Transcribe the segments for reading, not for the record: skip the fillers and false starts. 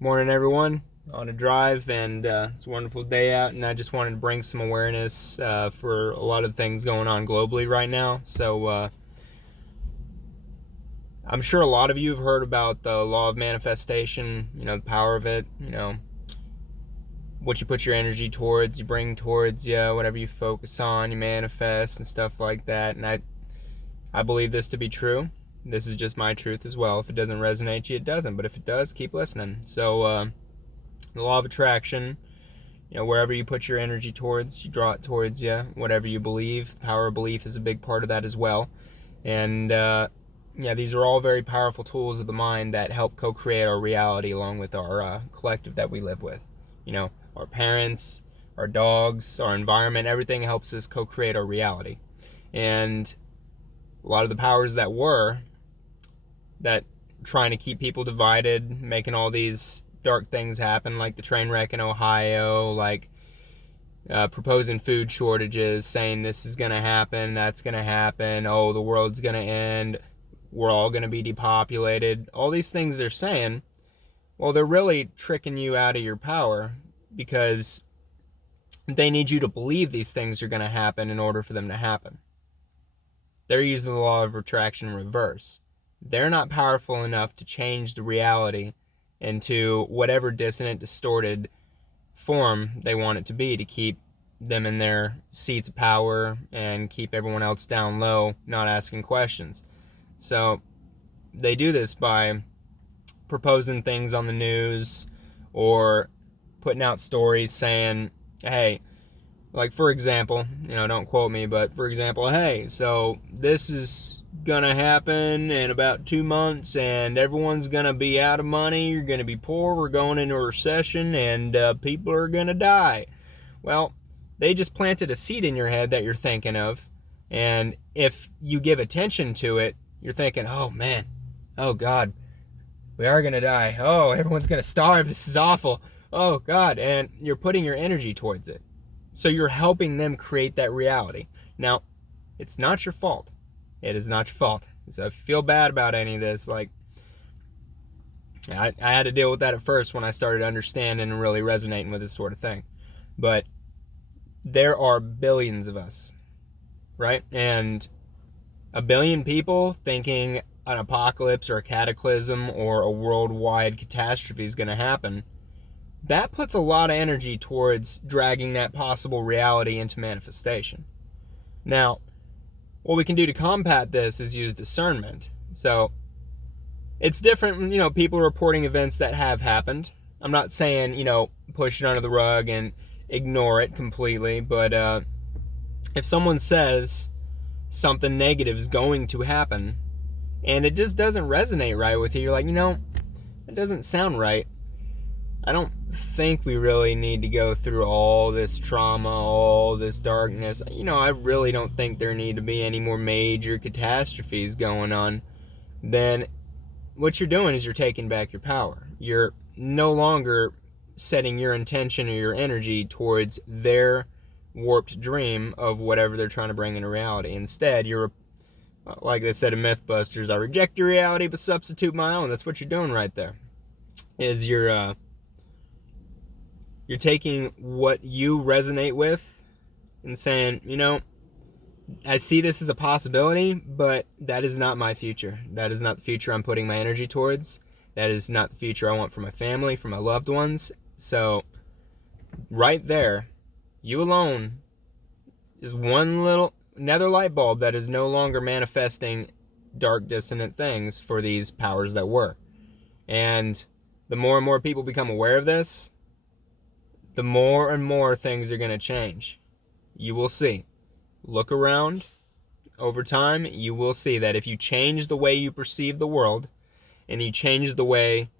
Morning, everyone. On a drive, and it's a wonderful day out, and I just wanted to bring some awareness for a lot of things going on globally right now. I'm sure a lot of you have heard about the law of manifestation, the power of it, what you put your energy towards, you bring towards you, whatever you focus on, you manifest and stuff like that. And I believe this to be true. This is just my truth as well. If it doesn't resonate to you, it doesn't. But if it does, keep listening. The law of attraction, wherever you put your energy towards, you draw it towards you. Whatever you believe, power of belief is a big part of that as well. And yeah, these are all very powerful tools of the mind that help co-create our reality along with our collective that we live with. Our parents, our dogs, our environment, everything helps us co-create our reality. And a lot of the powers that trying to keep people divided, making all these dark things happen, like the train wreck in Ohio, like proposing food shortages, saying this is going to happen, that's going to happen, oh, the world's going to end, we're all going to be depopulated. All these things they're saying, well, they're really tricking you out of your power because they need you to believe these things are going to happen in order for them to happen. They're using the law of attraction in reverse. They're not powerful enough to change the reality into whatever dissonant, distorted form they want it to be to keep them in their seats of power and keep everyone else down low, not asking questions. So they do this by proposing things on the news or putting out stories saying, hey, like for example, don't quote me, but for example, hey, so this is gonna happen in about 2 months and everyone's gonna be out of money, you're gonna be poor, we're going into a recession, and people are gonna die. Well, they just planted a seed in your head that you're thinking of, and if you give attention to it, you're thinking, oh man, oh God, we are gonna die, oh, everyone's gonna starve, this is awful, oh God, and you're putting your energy towards it. So you're helping them create that reality. Now, it's not your fault. It is not your fault. So if you feel bad about any of this, like, I had to deal with that at first when I started understanding and really resonating with this sort of thing. But there are billions of us, right? And a billion people thinking an apocalypse or a cataclysm or a worldwide catastrophe is going to happen, that puts a lot of energy towards dragging that possible reality into manifestation. Now, what we can do to combat this is use discernment. So it's different, people reporting events that have happened. I'm not saying, push it under the rug and ignore it completely, but if someone says something negative is going to happen and it just doesn't resonate right with you, you're like, it doesn't sound right. I don't think we really need to go through all this trauma, all this darkness. I really don't think there need to be any more major catastrophes going on. Then what you're doing is you're taking back your power. You're no longer setting your intention or your energy towards their warped dream of whatever they're trying to bring into reality. Instead, you're, like they said in Mythbusters, I reject your reality but substitute my own. That's what you're doing right there. Is you're taking what you resonate with and saying, I see this as a possibility, but that is not my future. That is not the future I'm putting my energy towards. That is not the future I want for my family, for my loved ones. So, right there, you alone is another light bulb that is no longer manifesting dark, dissonant things for these powers that were. And the more and more people become aware of this, the more and more things are going to change. You will see. Look around. Over time, you will see that if you change the way you perceive the world and you change the way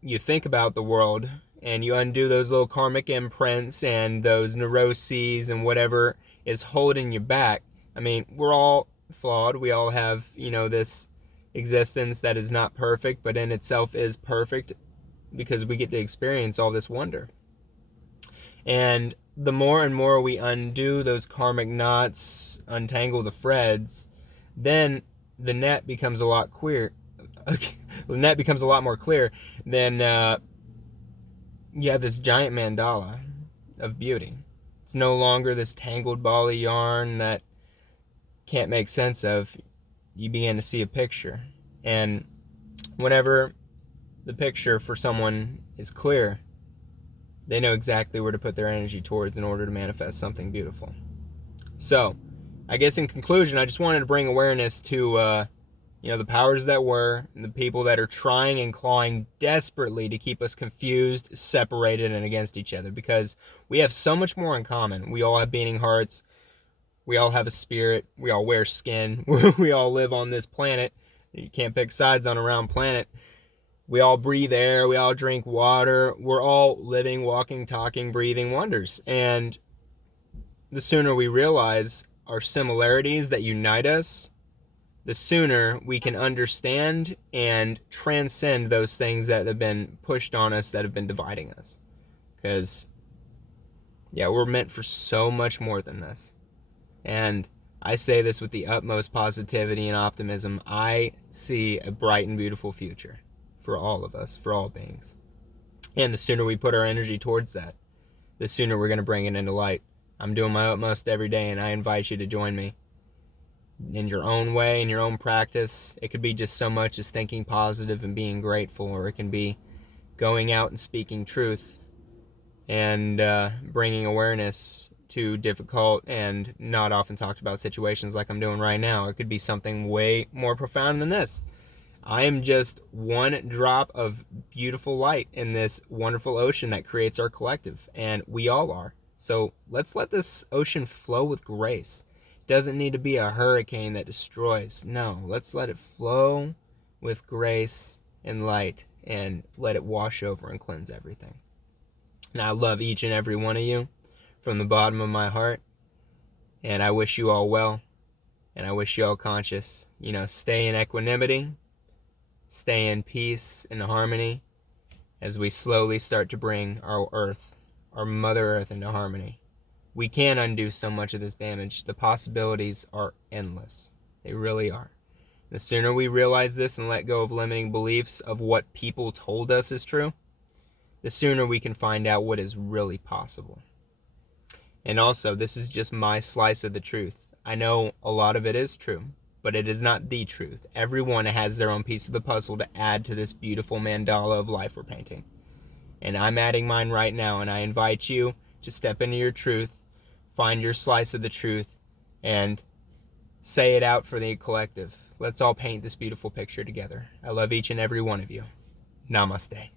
you think about the world and you undo those little karmic imprints and those neuroses and whatever is holding you back. I mean, we're all flawed. We all have, this existence that is not perfect, but in itself is perfect because we get to experience all this wonder. And the more and more we undo those karmic knots, untangle the threads, then the net becomes a lot the net becomes a lot more clear, then you have this giant mandala of beauty. It's no longer this tangled ball of yarn that can't make sense of. You begin to see a picture. And whenever the picture for someone is clear, they know exactly where to put their energy towards in order to manifest something beautiful. So, I guess in conclusion, I just wanted to bring awareness to the powers that were, and the people that are trying and clawing desperately to keep us confused, separated, and against each other, because we have so much more in common. We all have beating hearts. We all have a spirit. We all wear skin. We all live on this planet. You can't pick sides on a round planet. We all breathe air. We all drink water. We're all living, walking, talking, breathing wonders. And the sooner we realize our similarities that unite us, the sooner we can understand and transcend those things that have been pushed on us, that have been dividing us. Because, yeah, we're meant for so much more than this. And I say this with the utmost positivity and optimism. I see a bright and beautiful future for all of us, for all beings. And the sooner we put our energy towards that, the sooner we're going to bring it into light. I'm doing my utmost every day, and I invite you to join me in your own way, in your own practice. It could be just so much as thinking positive and being grateful, or it can be going out and speaking truth and bringing awareness to difficult and not often talked about situations like I'm doing right now. It could be something way more profound than this. I am just one drop of beautiful light in this wonderful ocean that creates our collective, and we all are. So let's let this ocean flow with grace. It doesn't need to be a hurricane that destroys. No, let's let it flow with grace and light, and let it wash over and cleanse everything. And I love each and every one of you from the bottom of my heart, and I wish you all well, and I wish you all conscious. Stay in equanimity, stay in peace and harmony as we slowly start to bring our earth, our Mother Earth, into harmony. We can undo so much of this damage. The possibilities are endless. They really are. The sooner we realize this and let go of limiting beliefs of what people told us is true, the sooner we can find out what is really possible. And also, this is just my slice of the truth. I know a lot of it is true, but it is not the truth. Everyone has their own piece of the puzzle to add to this beautiful mandala of life we're painting. And I'm adding mine right now, and I invite you to step into your truth, find your slice of the truth, and say it out for the collective. Let's all paint this beautiful picture together. I love each and every one of you. Namaste.